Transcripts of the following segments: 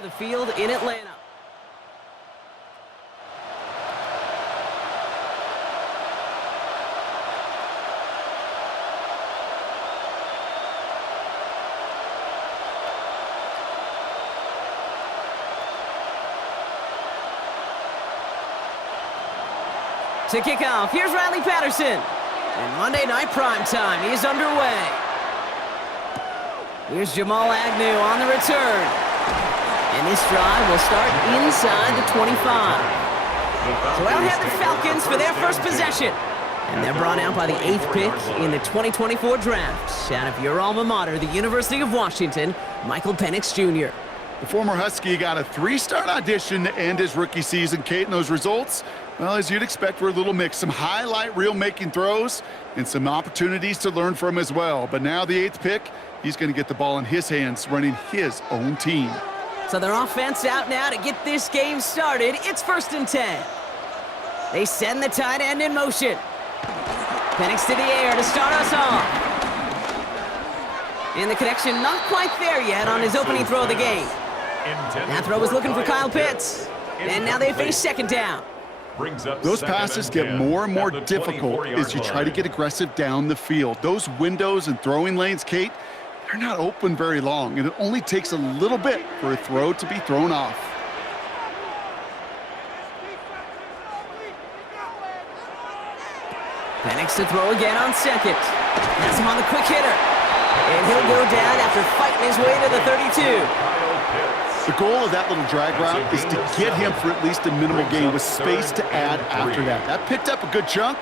to the field in Atlanta. To kick off, here's Riley Patterson. And Monday Night Primetime is underway. Here's Jamal Agnew on the return. And this drive will start inside the 25. So out have the Falcons for their first possession. And they're brought out by the 8th pick in the 2024 draft. Out of your alma mater, the University of Washington, Michael Penix Jr. The former Husky got a 3-start audition to end his rookie season. Kate, and those results, well, as you'd expect, were a little mixed. Some highlight reel making throws and some opportunities to learn from as well. But now the 8th pick, he's going to get the ball in his hands, running his own team. So their offense out now to get this game started. It's 1st and 10. They send the tight end in motion. Penix to the air to start us off. And the connection not quite there yet on his opening throw of the game. That throw was looking for Kyle Pitts. And now they face 2nd down. Those passes get more and more difficult as you try to get aggressive down the field. Those windows and throwing lanes, Kate, they're not open very long, and it only takes a little bit for a throw to be thrown off. Penix to throw again on 2nd. That's him on the quick hitter. And he'll go down after fighting his way to the 32. The goal of that little drag route is to get him for at least a minimal gain with space to add after that. That picked up a good chunk,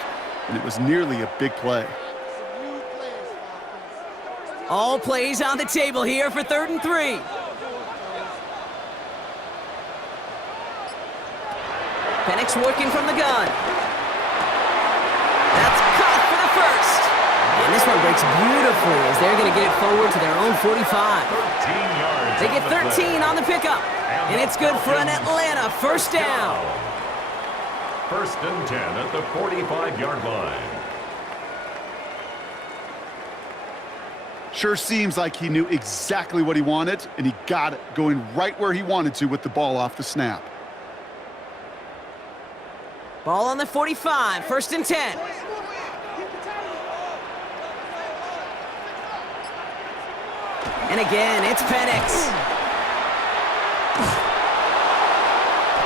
and it was nearly a big play. All plays on the table here for 3rd and 3. Penix working from the gun. That's caught for the first. And this one breaks beautifully as they're going to get it forward to their own 45. They get 13 on the pickup. And it's good for an Atlanta 1st down. 1st and 10 at the 45-yard line. Sure seems like he knew exactly what he wanted, and he got it going right where he wanted to with the ball off the snap. Ball on the 45, 1st and 10. And again, it's Penix.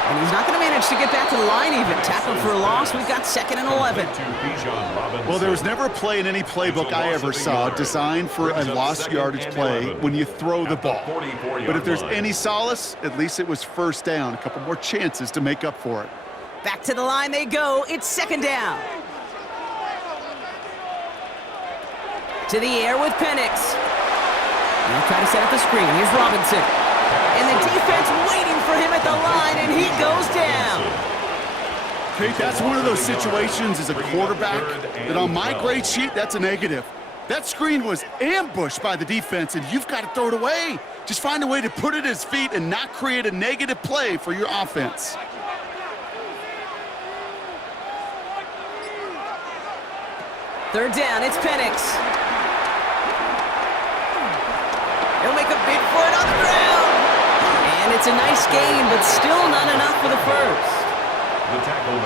And he's not going to manage to get back to the line even. Tackled for a loss. We've got 2nd and 11. Well, there was never a play in any playbook I ever saw designed for a lost yardage play when you throw the ball. But if there's any solace, at least it was 1st down. A couple more chances to make up for it. Back to the line they go. It's 2nd down. To the air with Penix. He'll try to set up the screen. Here's Robinson. And the defense waiting for him at the line, and he goes down. Kate, that's one of those situations as a quarterback that on my grade sheet, that's a negative. That screen was ambushed by the defense, and you've got to throw it away. Just find a way to put it at his feet and not create a negative play for your offense. Third down, it's Penix. He'll make a bid for it on the ground. And it's a nice gain, but still not enough for the first.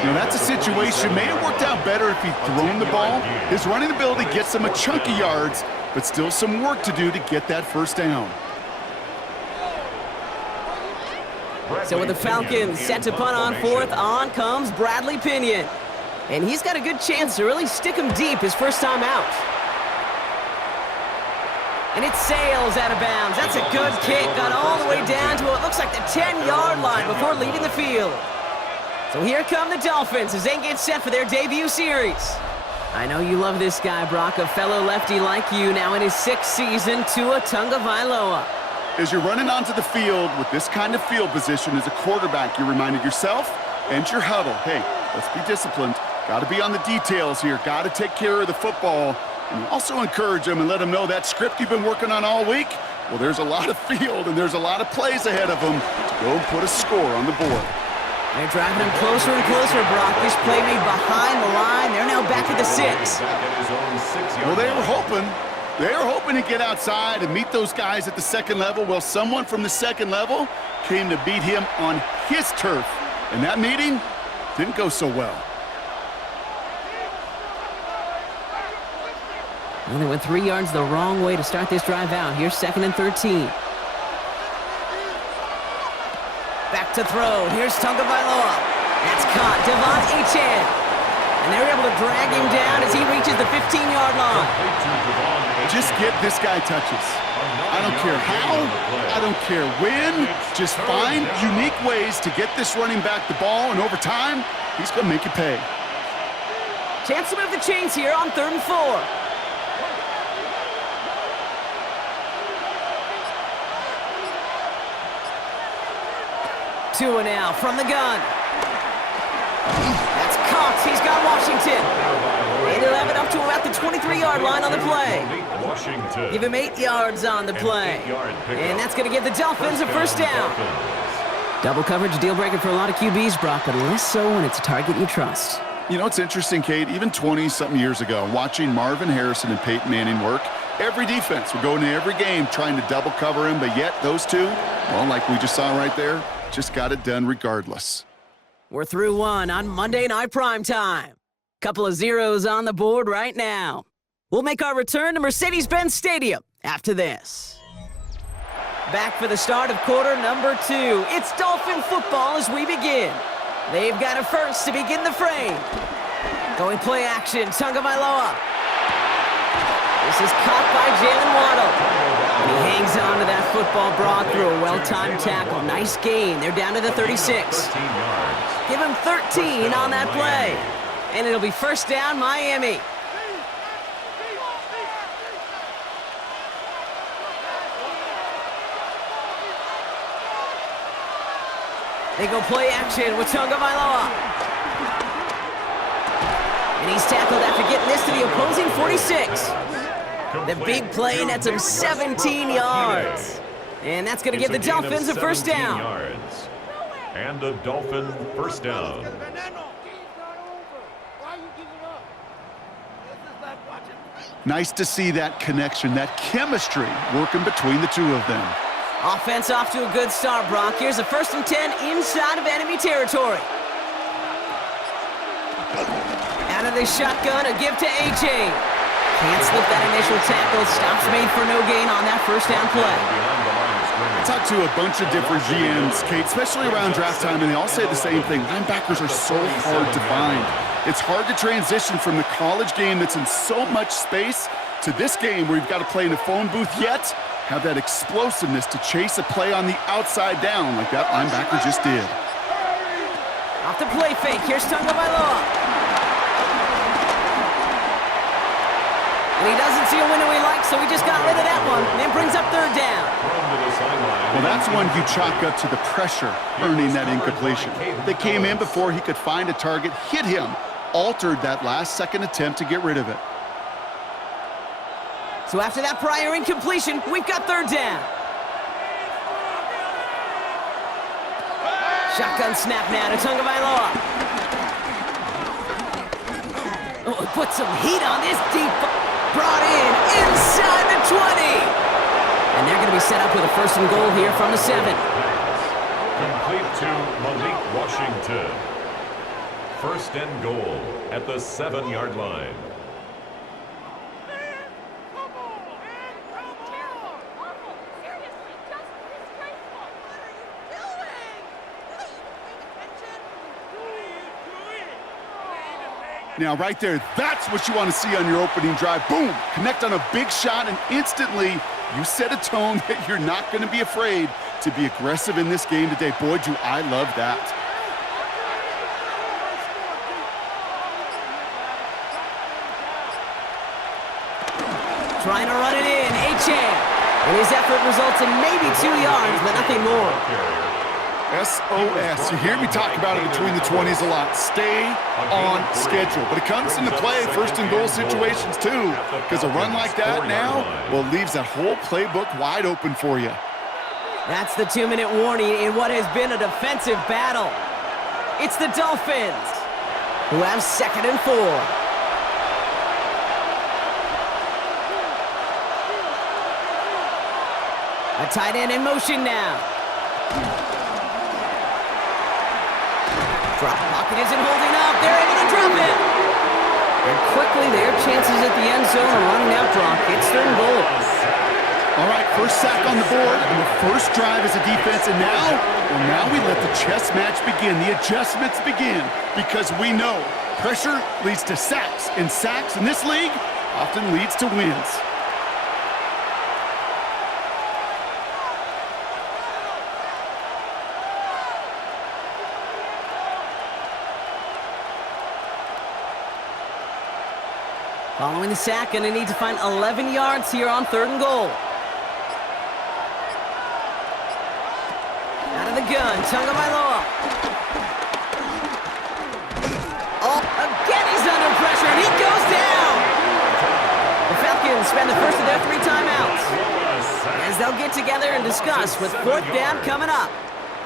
You know, that's a situation. May have worked out better if he'd thrown the ball. His running ability gets him a chunk of yards, but still some work to do to get that 1st down. So with the Falcons set to punt on 4th, on comes Bradley Pinion. And he's got a good chance to really stick him deep his first time out. And it sails out of bounds. That's a good kick. Got all the way down to what looks like the 10-yard line before leaving the field. So here come the Dolphins as they get set for their debut series. I know you love this guy, Brock, a fellow lefty like you, now in his 6th season, Tua Tagovailoa. As you're running onto the field with this kind of field position as a quarterback, you're reminded yourself and your huddle, hey, let's be disciplined. Got to be on the details here. Got to take care of the football. And also encourage them and let them know that script you've been working on all week, well, there's a lot of field and there's a lot of plays ahead of them to go and put a score on the board. They're driving him closer and closer, Brock. This play made behind the line. They're now back at the 6. Well, they were hoping They're hoping to get outside and meet those guys at the second level. Well, someone from the second level came to beat him on his turf. And that meeting didn't go so well. And they went 3 yards the wrong way to start this drive out. Here's 2nd and 13. Back to throw. Here's Tagovailoa. That's caught. Devon Achane. And they're able to drag him down as he reaches the 15-yard line. Just get this guy touches. I don't care how, I don't care when. Just find unique ways to get this running back the ball, and over time, he's going to make you pay. Chance to move the chains here on 3rd and 4. Tua now from the gun. That's caught. He's got Washington. And he'll have it up to about the 23-yard line on the play. Give him 8 yards on the play. And that's going to give the Dolphins a first down. Double coverage deal breaker for a lot of QBs, Brock, but less so when it's a target you trust. You know, it's interesting, Kate, even 20-something years ago, watching Marvin Harrison and Peyton Manning work, every defense would go into every game trying to double cover him, but yet those two, well, like we just saw right there, just got it done regardless. We're through one on Monday Night Primetime. Couple of zeros on the board right now. We'll make our return to Mercedes-Benz Stadium after this. Back for the start of quarter number 2. It's Dolphin football as we begin. They've got a first to begin the frame. Going play action, Tagovailoa. This is caught by Jalen Waddle. And he hangs on to that football broad through a well-timed tackle. Nice gain. They're down to the 36. Give him 13 on that play. And it'll be first down, Miami. They go play action with Tagovailoa. And he's tackled after getting this to the opposing 46. The big play nets him 17 yards. And that's going to give the Dolphins a first down. And a Dolphin first down. Nice to see that connection, that chemistry working between the two of them. Offense off to a good start, Brock. Here's a 1st and 10 inside of enemy territory. Out of the shotgun, a give to Achane. Can't slip that initial tackle. Stops made for no gain on that first down play. I talked to a bunch of different GMs, Kate, especially around draft time, and they all say the same thing. Linebackers are so hard to find. It's hard to transition from the college game that's in so much space to this game where you've got to play in a phone booth, yet have that explosiveness to chase a play on the outside down like that linebacker just did. Off the play fake. Here's Tagovailoa. And he doesn't see a window he likes, so he just got rid of that one. And brings up 3rd down. Well, that's one you chalk up to the pressure earning that incompletion. They came in before he could find a target, hit him, altered that last-second attempt to get rid of it. So after that prior incompletion, we've got 3rd down. Shotgun snap now to Tagovailoa. Oh, put some heat on this deep. Brought in inside the 20. And they're going to be set up with a 1st and goal here from the 7. Complete to Malik Washington. 1st and goal at the 7-yard line. Now, right there, that's what you want to see on your opening drive. Boom! Connect on a big shot, and instantly you set a tone that you're not going to be afraid to be aggressive in this game today. Boy, do I love that. Trying to run it in, Achane. And his effort results in maybe 2 yards, but nothing more. SOS. You hear me talk about it between the 20s a lot. Stay on schedule. But it comes into play 1st and goal situations too. Because a run like that now, well, leaves that whole playbook wide open for you. That's the 2-minute warning in what has been a defensive battle. It's the Dolphins, who have 2nd and 4. A tight end in motion now. Drop pocket isn't holding up. They're able to drop it. And quickly, their chances at the end zone are running out, Brock. It's third and goal. All right, first sack on the board, and the first drive as a defense, and now we let the chess match begin. The adjustments begin, because we know pressure leads to sacks, and sacks in this league often leads to wins. Following the sack, going to need to find 11 yards here on third and goal. Out of the gun, Tagovailoa. Oh, again he's under pressure, and he goes down. The Falcons spend the first of their 3 timeouts, as they'll get together and discuss with fourth down coming up.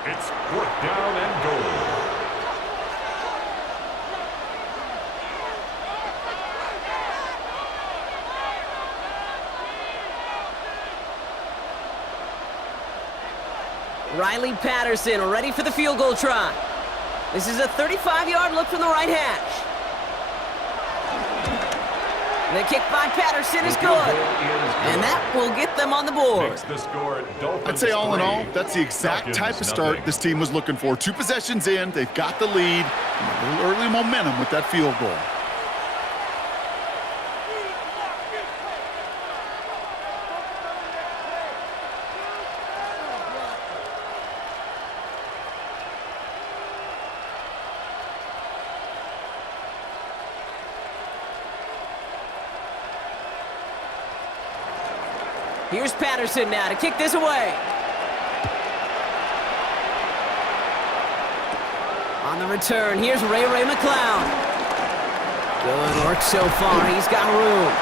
It's fourth down and goal. Riley Patterson ready for the field goal try. This is a 35-yard look from the right hash. The kick by Patterson is good. And that will get them on the board. I'd say all in all, that's the exact type of start this team was looking for. 2 possessions in, they've got the lead, and a little early momentum with that field goal. Here's Patterson now to kick this away. On the return, here's Ray McCloud. Good work so far. He's got room.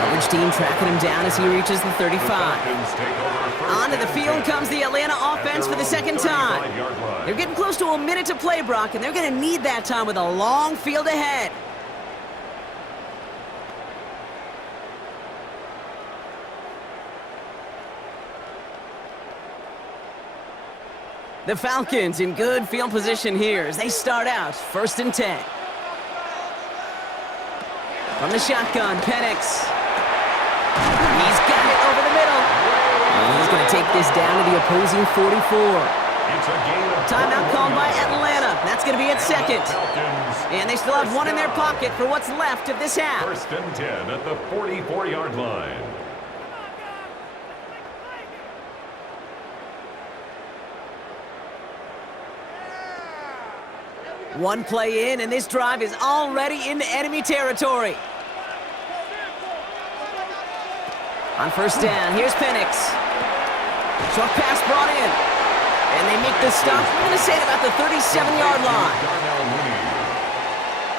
Coverage team tracking him down as he reaches the 35. Onto the field comes the Atlanta offense for the second time. They're getting close to a minute to play, Brock, and they're going to need that time with a long field ahead. The Falcons in good field position here as they start out first and 10. From the shotgun, Penix. He's got it over the middle. And he's going to take this down to the opposing 44. Timeout called by Atlanta. That's going to be at second. And they still have 1 in their pocket for what's left of this half. First and 10 at the 44-yard line. One play in, and this drive is already into enemy territory. On first down, here's Penix. Short pass brought in. And they make the stop. We're going to say it about the 37-yard line.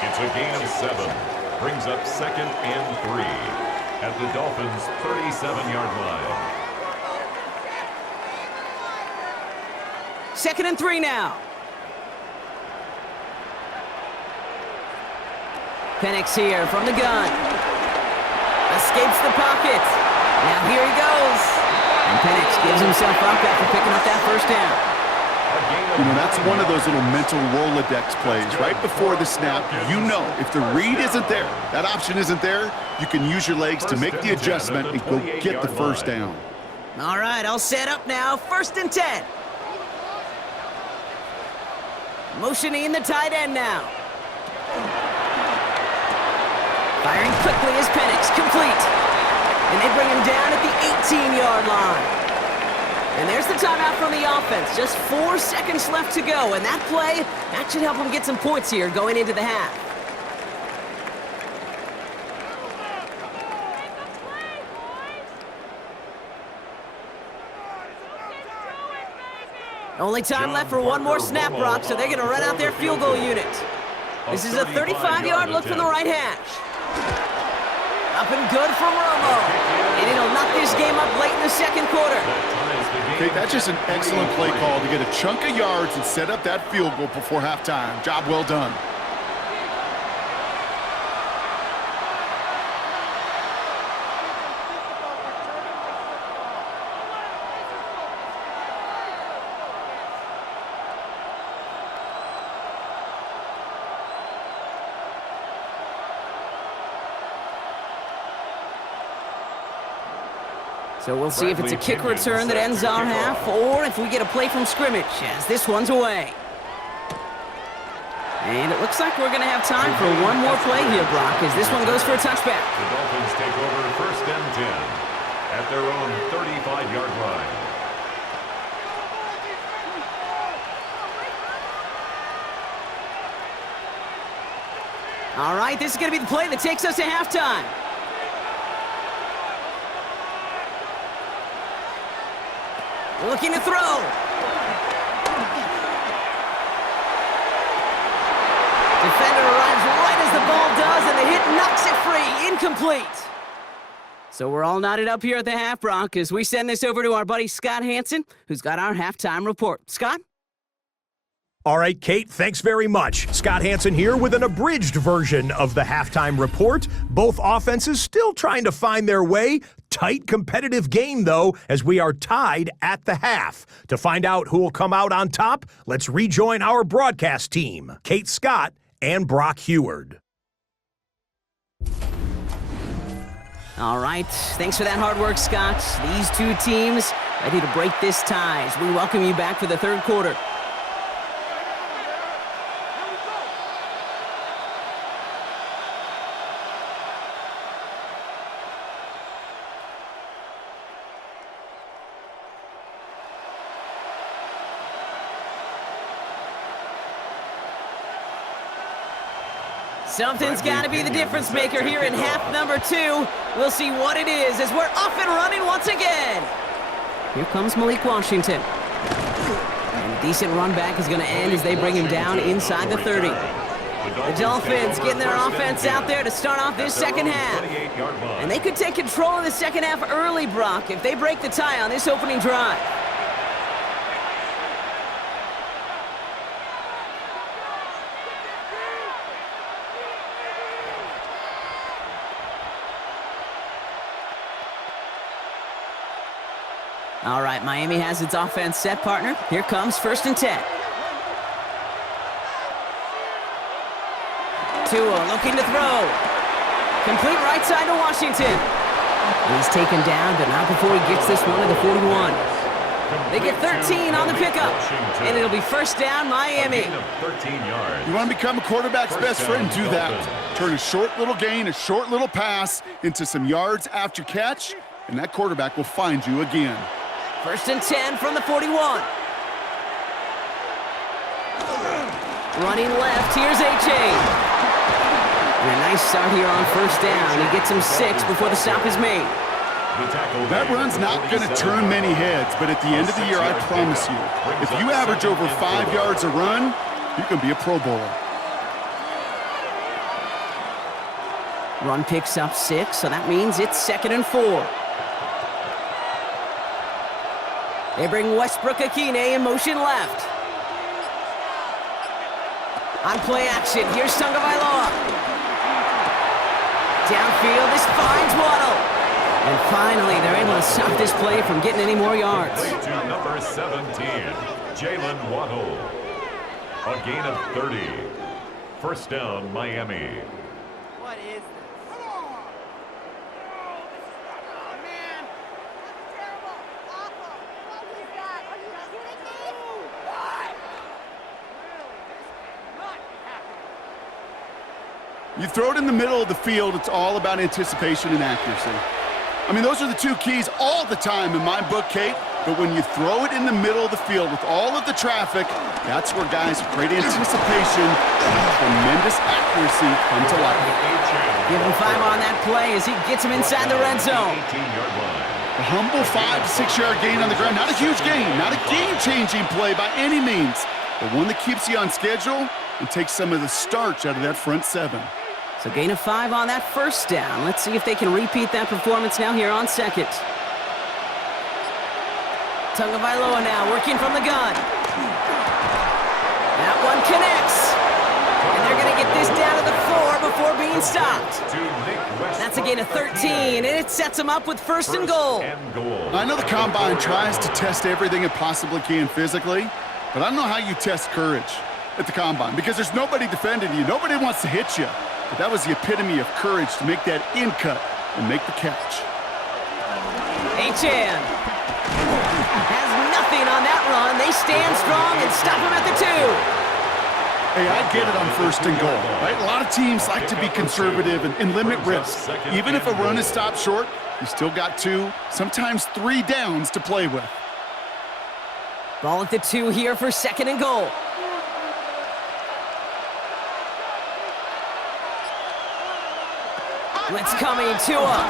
It's a gain of 7. Brings up second and 3 at the Dolphins' 37-yard line. Second and 3 now. Penix here from the gun. Escapes the pocket. Now here he goes. And Penix gives himself up after picking up that first down. You know, that's one of those little mental Rolodex plays. Right before the snap, you know if the read isn't there, that option isn't there, you can use your legs to make the adjustment and go get the first down. All right, all set up now. First and 10. Motioning the tight end now. Firing quickly is Penix, complete. And they bring him down at the 18-yard line. And there's the timeout from the offense. Just 4 seconds left to go. And that play, that should help them get some points here going into the half. Only time left for one more snap, Brock, so they're going to run out their field goal unit. This is a 35-yard look from the right hash. Up and good from Romo. And it'll knock this game up late in the second quarter. Okay, that's just an excellent play call to get a chunk of yards and set up that field goal before halftime. Job well done. So we'll see if it's a kick return that ends our half, or if we get a play from scrimmage, as this one's away. And it looks like we're going to have time for one more play here, Brock, as this one goes for a touchback. The Dolphins take over 1st and 10 at their own 35-yard line. All right, this is going to be the play that takes us to halftime. Looking to throw. Defender arrives right as the ball does, and the hit knocks it free. Incomplete. So we're all knotted up here at the half, Brock, as we send this over to our buddy Scott Hansen, who's got our halftime report. Scott? All right, Kate, thanks very much. Scott Hansen here with an abridged version of the halftime report. Both offenses still trying to find their way. Tight, competitive game, though, as we are tied at the half. To find out who will come out on top, let's rejoin our broadcast team, Kate Scott and Brock Heward. All right, thanks for that hard work, Scott. These two teams ready to break this tie as we welcome you back for the third quarter. Something's got to be the difference maker here in half number 2. We'll see what it is as we're off and running once again. Here comes Malik Washington. And a decent run back is going to end as they bring him down inside the 30. The Dolphins getting their offense out there to start off this second half. And they could take control of the second half early, Brock, if they break the tie on this opening drive. All right, Miami has its offense set, partner. Here comes 1st and 10. Tua looking to throw. Complete right side to Washington. And he's taken down, but not before he gets this one to the 41. They get 13 on the pickup, and it'll be 1st down, Miami. 13 yards. You want to become a quarterback's best friend, do that. Turn a short little gain, a short little pass into some yards after catch, and that quarterback will find you again. 1st and 10 from the 41. Running left, here's A-Chain. And a nice start here on 1st down. He gets him 6 before the stop is made. That run's not going to turn many heads, but at the end of the year, I promise you, if you average over 5 yards a run, you can be a Pro Bowler. Run picks up 6, so that means it's 2nd and 4. They bring Westbrook Akine in motion left. On play action, here's Tagovailoa. Downfield, this finds Waddle. And finally, they're able to stop this play from getting any more yards. Play to number 17, Jalen Waddle. A gain of 30. 1st down, Miami. What is this? Come on! Oh, man! That's terrible! Awful! What is that? Are you kidding me? What? Really? This cannot be happening. You throw it in the middle of the field, it's all about anticipation and accuracy. I mean, those are the two keys all the time in my book, Kate. But when you throw it in the middle of the field with all of the traffic, that's where guys with great anticipation and tremendous accuracy come to life. Give him 5 on that play as he gets him inside the red zone. A humble 5 to 6 yard gain on the ground. Not a huge gain, not a game-changing play by any means, but one that keeps you on schedule and takes some of the starch out of that front 7. So gain of 5 on that 1st down. Let's see if they can repeat that performance now here on 2nd. Tagovailoa now working from the gun. That one connects. And they're going to get this down to the 4 before being stopped. That's a gain of 13, and it sets them up with 1st and goal. I know the Combine tries to test everything it possibly can physically, but I don't know how you test courage at the Combine because there's nobody defending you. Nobody wants to hit you. But that was the epitome of courage to make that in cut and make the catch. A Chan. Has nothing on that run. They stand strong and stop him at the 2. Hey, I get it on 1st and goal, right? A lot of teams like to be conservative and limit risk. Even if a run is stopped short, you still got 2, sometimes 3 downs to play with. Ball at the 2 here for 2nd and goal. Blitz coming, Tua.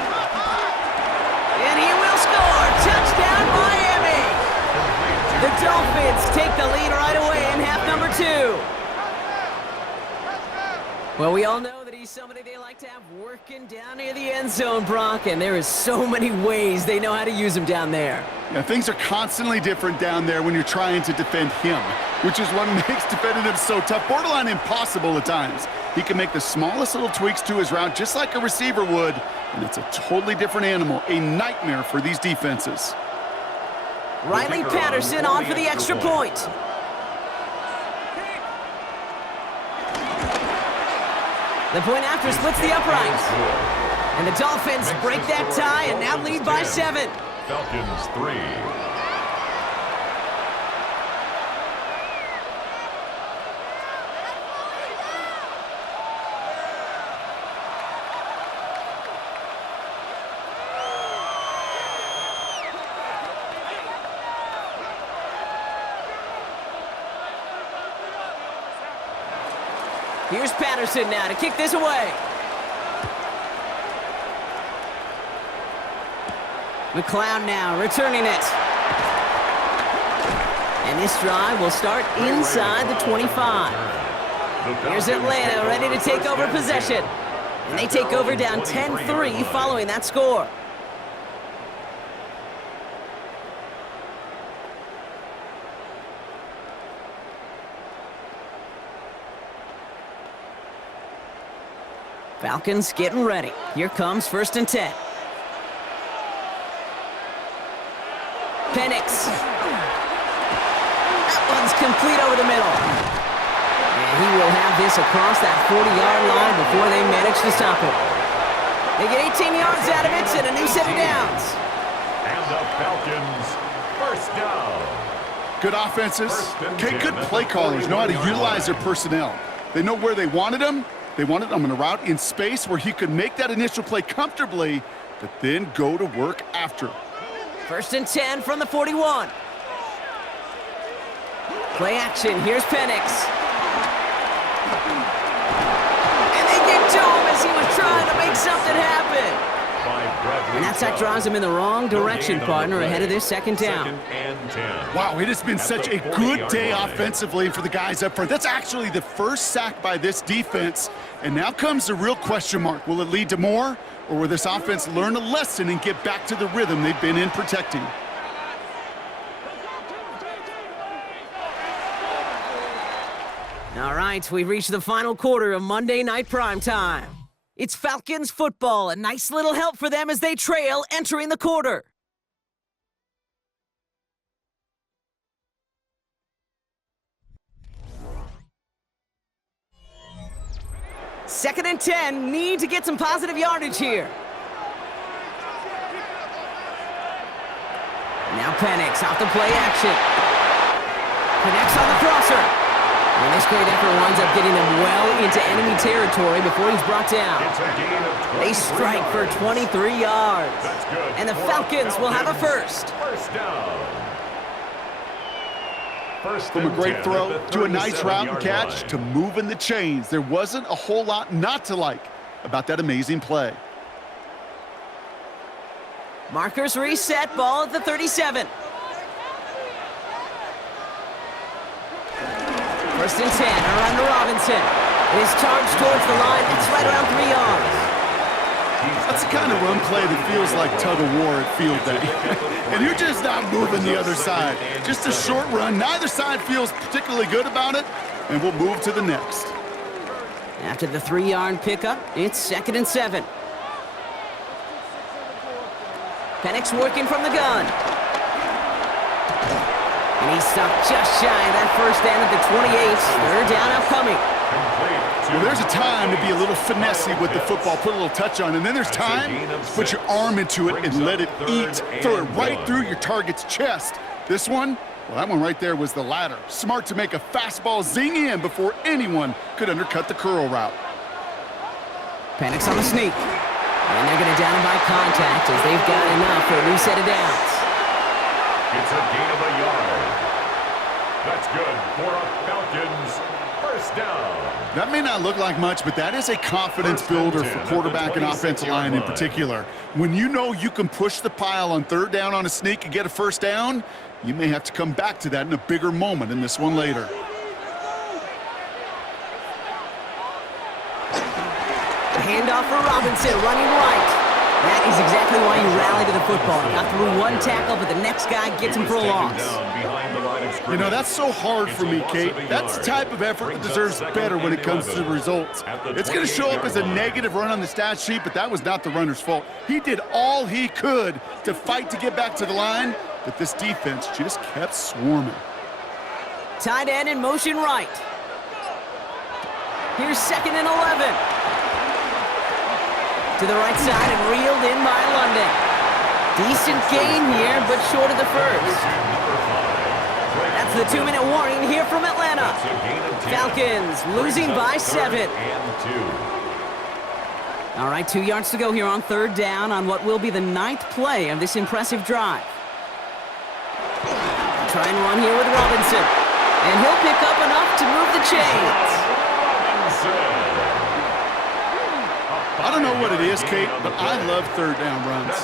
And he will score. Touchdown, Miami. The Dolphins take the lead right away in half number 2. Well, we all know that he's somebody they like to have working down near the end zone, Brock, and there is so many ways they know how to use him down there. Yeah, things are constantly different down there when you're trying to defend him, which is what makes defending him so tough, borderline impossible at times. He can make the smallest little tweaks to his route just like a receiver would, and it's a totally different animal, a nightmare for these defenses. Riley Patterson on for the extra point. The point after splits the uprights. And the Dolphins break that tie and now lead by 7. Falcons 3. Here's Patterson now to kick this away. McLeod now returning it. And this drive will start inside the 25. Here's Atlanta ready to take over possession. And they take over down 10-3 following that score. Falcons getting ready. Here comes 1st and 10. Penix. That one's complete over the middle. And he will have this across that 40-yard line before they manage to stop him. They get 18 yards out of it and a new set of downs. And the Falcons, 1st down. Good offenses. Okay, good play callers know how to utilize their personnel. They know where they wanted them. They wanted him on a route in space where he could make that initial play comfortably, but then go to work after. 1st and 10 from the 41. Play action. Here's Penix. And they get to him as he was trying to make something happen. And that sack drives him in the wrong direction, partner, ahead of this 2nd down. Wow, it has been such a good day offensively for the guys up front. That's actually the first sack by this defense. And now comes the real question mark. Will it lead to more, or will this offense learn a lesson and get back to the rhythm they've been in protecting? All right, we've reached the final quarter of Monday Night Primetime. It's Falcons football, a nice little help for them as they trail entering the quarter. Second and 10, need to get some positive yardage here. Now Penix off the play action. Connects on the crosser. And this great effort winds up getting them well into enemy territory before he's brought down. They strike for 23 yards. And the Falcons will have a first. First down. From a great throw to a nice route and catch to moving the chains, there wasn't a whole lot not to like about that amazing play. Markers reset, ball at the 37. 1st and 10, around to Robinson. It is charged towards the line. It's right around 3 yards. That's the kind of run play that feels like tug-of-war at field day. And you're just not moving the other side. Just a short run. Neither side feels particularly good about it, and we'll move to the next. After the 3-yard pickup, it's 2nd and 7. Penix working from the gun. And he's stopped just shy of that first down at the 28. 3rd down upcoming. Well, there's a time to be a little finessey with the football, put a little touch on, and then there's time to put your arm into it and let it eat, throw it right through your target's chest. This one, well, that one right there was the latter. Smart to make a fastball zing in before anyone could undercut the curl route. Panics on the sneak. And they're going to down him by contact as they've got enough for a new set of downs. It's a gain of a yard. That's good for a Falcons first down. That may not look like much, but that is a confidence builder for quarterback and offensive line in particular. When you know you can push the pile on third down on a sneak and get a first down, you may have to come back to that in a bigger moment in this one later. Handoff for Robinson, running right. That is exactly why you rally to the football. Got through one tackle, but the next guy gets him for a loss. You know, that's so hard for me, Kate. That's the type of effort that deserves better when it comes to the results. It's going to show up as a negative run on the stat sheet, but that was not the runner's fault. He did all he could to fight to get back to the line, but this defense just kept swarming. Tight end in motion right. Here's 2nd and 11. To the right side and reeled in by London. Decent gain here, but short of the first. That's the 2-minute warning here from Atlanta. Falcons losing by 7. All right, 2 yards to go here on third down on what will be the 9th play of this impressive drive. Try and run here with Robinson. And he'll pick up enough to move the chains. I don't know what it is, Kate, but I love third down runs.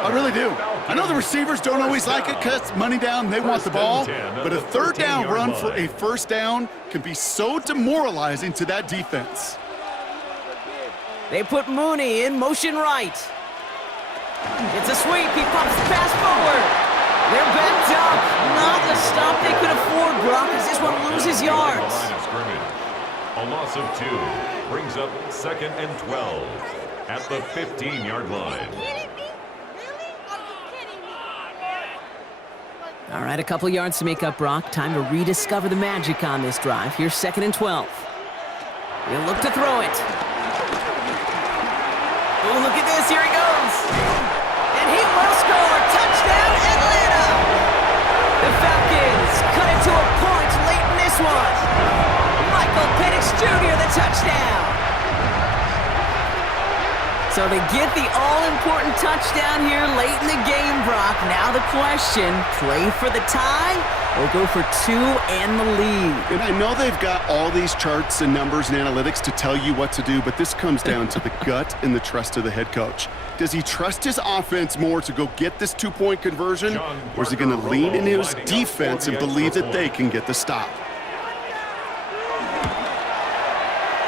I really do. I know the receivers don't always like it because it's money down, they want the ball, but a third down run for a first down can be so demoralizing to that defense. They put Mooney in motion right. It's a sweep. He pops the pass forward. They're backed up. Not the stop they could afford, Brock, as this one loses yards. A loss of 2 brings up 2nd and 12 at the 15-yard line. All right, a couple yards to make up, Brock. Time to rediscover the magic on this drive. Here's 2nd and 12. He'll look to throw it. Oh, look at this. Here he goes. And he will score. Touchdown, Atlanta. The Falcons cut it to a point late in this one. Michael Penix Jr. the touchdown. So they get the all-important touchdown here late in the game, Brock. Now the question, play for the tie or go for 2 and the lead? And I know they've got all these charts and numbers and analytics to tell you what to do, but this comes down to the gut and the trust of the head coach. Does he trust his offense more to go get this 2-point conversion, or is he going to lean in his defense and believe that they can get the stop?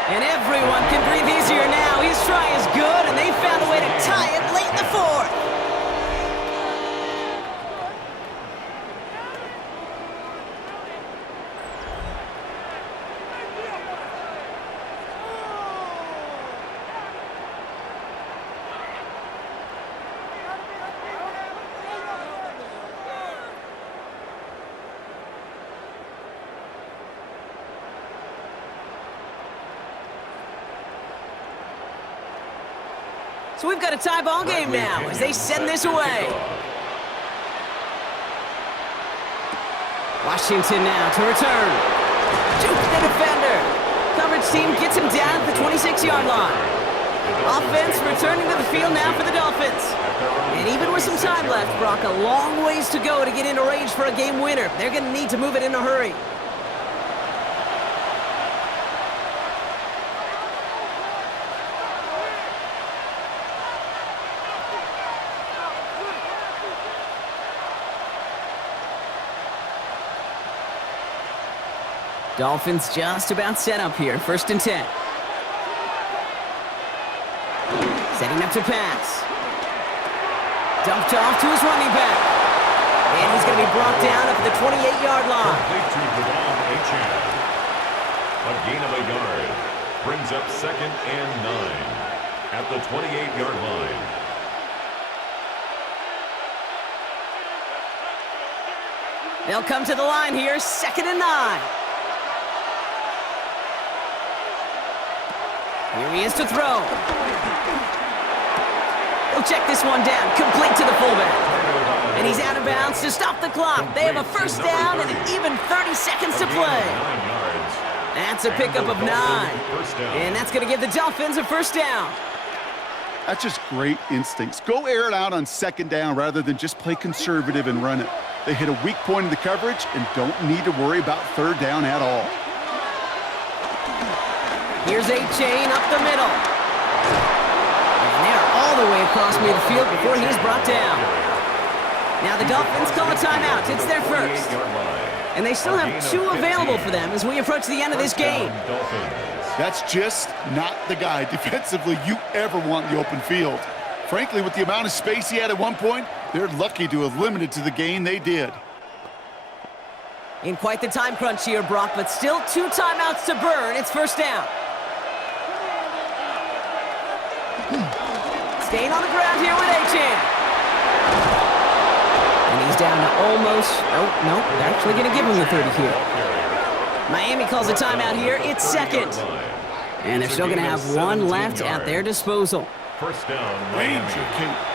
And everyone can breathe easier now. His try is good, and they found a way to tie it late in the 4th. So we've got a tie ball game now as they send this away. Washington now to return. Juke the defender. Coverage team gets him down at the 26-yard line. Offense returning to the field now for the Dolphins. And even with some time left, Brock, a long ways to go to get into range for a game winner. They're going to need to move it in a hurry. Dolphins just about set up here. 1st and 10. Setting up to pass. Dumped off to his running back. And he's going to be brought down up at the 28-yard line. A gain of a yard brings up 2nd and 9 at the 28-yard line. They'll come to the line here. 2nd and 9. Here he is to throw. He'll check this one down, complete to the fullback. And he's out of bounds to stop the clock. They have a first down and even 30 seconds to play. That's a pickup of 9. And that's going to give the Dolphins a first down. That's just great instincts. Go air it out on second down rather than just play conservative and run it. They hit a weak point in the coverage and don't need to worry about third down at all. Here's A-Chain up the middle. And they're all the way across midfield before he's brought down. Now the Dolphins call a timeout. It's their first. And they still have 2 available for them as we approach the end of this game. That's just not the guy defensively you ever want in the open field. Frankly, with the amount of space he had at one point, they're lucky to have limited to the gain they did. In quite the time crunch here, Brock, but still 2 timeouts to burn. It's first down. Staying on the ground here with A-Chan. And he's down to almost... Oh, no, they're actually going to give him the 30 here. Miami calls a timeout here. It's second. And they're still going to have 1 left at their disposal. First down, Miami.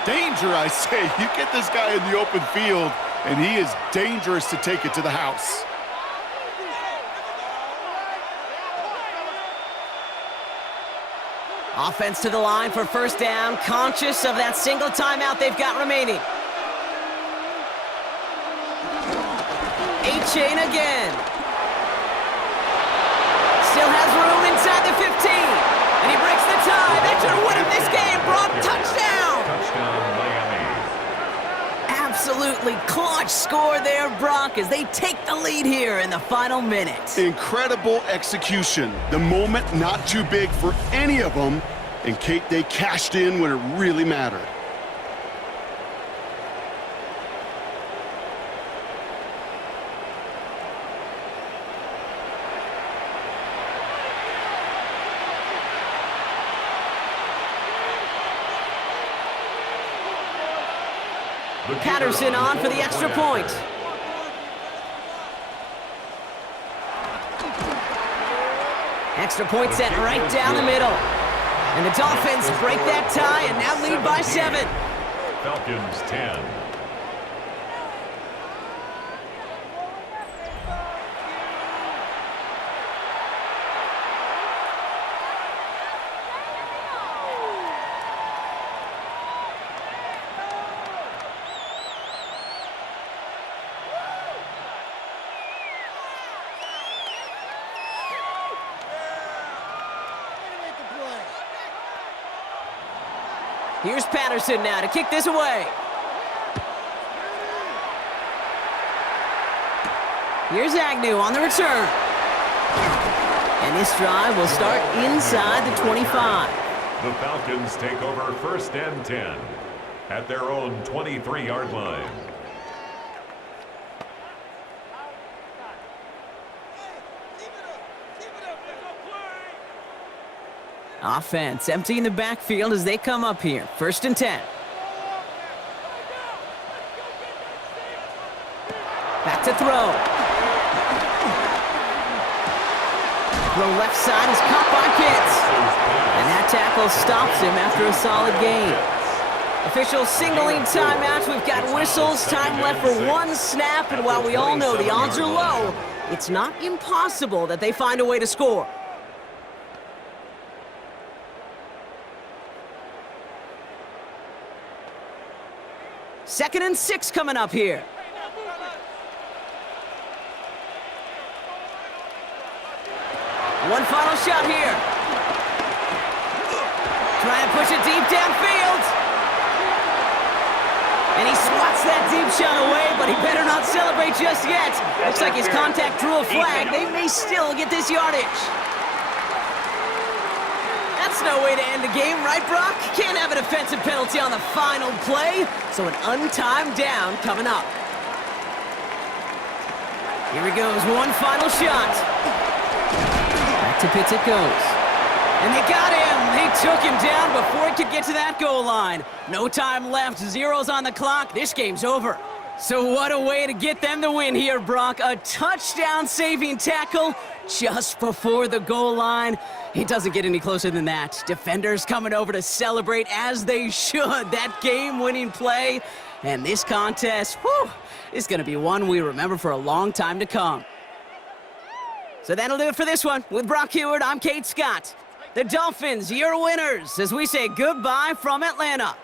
Danger, I say. You get this guy in the open field, and he is dangerous to take it to the house. Offense to the line for first down, conscious of that single timeout they've got remaining. A-Chain again. Still has room inside the 15. And he breaks the tie. That should have won him this game. Brock, touchdown. Touchdown, Miami. Absolutely clutch score there, Brock, as they take the lead here in the final minute. Incredible execution. The moment not too big for any of them. And Kate, they cashed in when it really mattered. Patterson on for the extra point. Extra point set right down the middle. And the Dolphins break that tie and now lead by 7. Falcons 10. Here's Patterson now to kick this away. Here's Agnew on the return. And this drive will start inside the 25. The Falcons take over first and 10 at their own 23-yard line. Offense emptying the backfield as they come up here. First and 10. Back to throw. Throw left side is caught by Pitts. And that tackle stops him after a solid gain. Officials signaling timeouts. We've got whistles. Time left for 1 snap. And while we all know the odds are low, it's not impossible that they find a way to score. Second and 6 coming up here. One final shot here. Trying to push it deep downfield. And he swats that deep shot away, but he better not celebrate just yet. Looks like his contact drew a flag. They may still get this yardage. That's no way to end the game, right, Brock? Can't have a defensive penalty on the final play, so an untimed down coming up. Here he goes, one final shot. Back to Pitts it goes. And they got him. They took him down before he could get to that goal line. No time left, zeros on the clock. This game's over. So what a way to get them the win here, Brock. A touchdown-saving tackle just before the goal line. It doesn't get any closer than that. Defenders coming over to celebrate as they should. That game-winning play. And this contest, whew, is going to be one we remember for a long time to come. So that'll do it for this one. With Brock Heward, I'm Kate Scott. The Dolphins, your winners, as we say goodbye from Atlanta.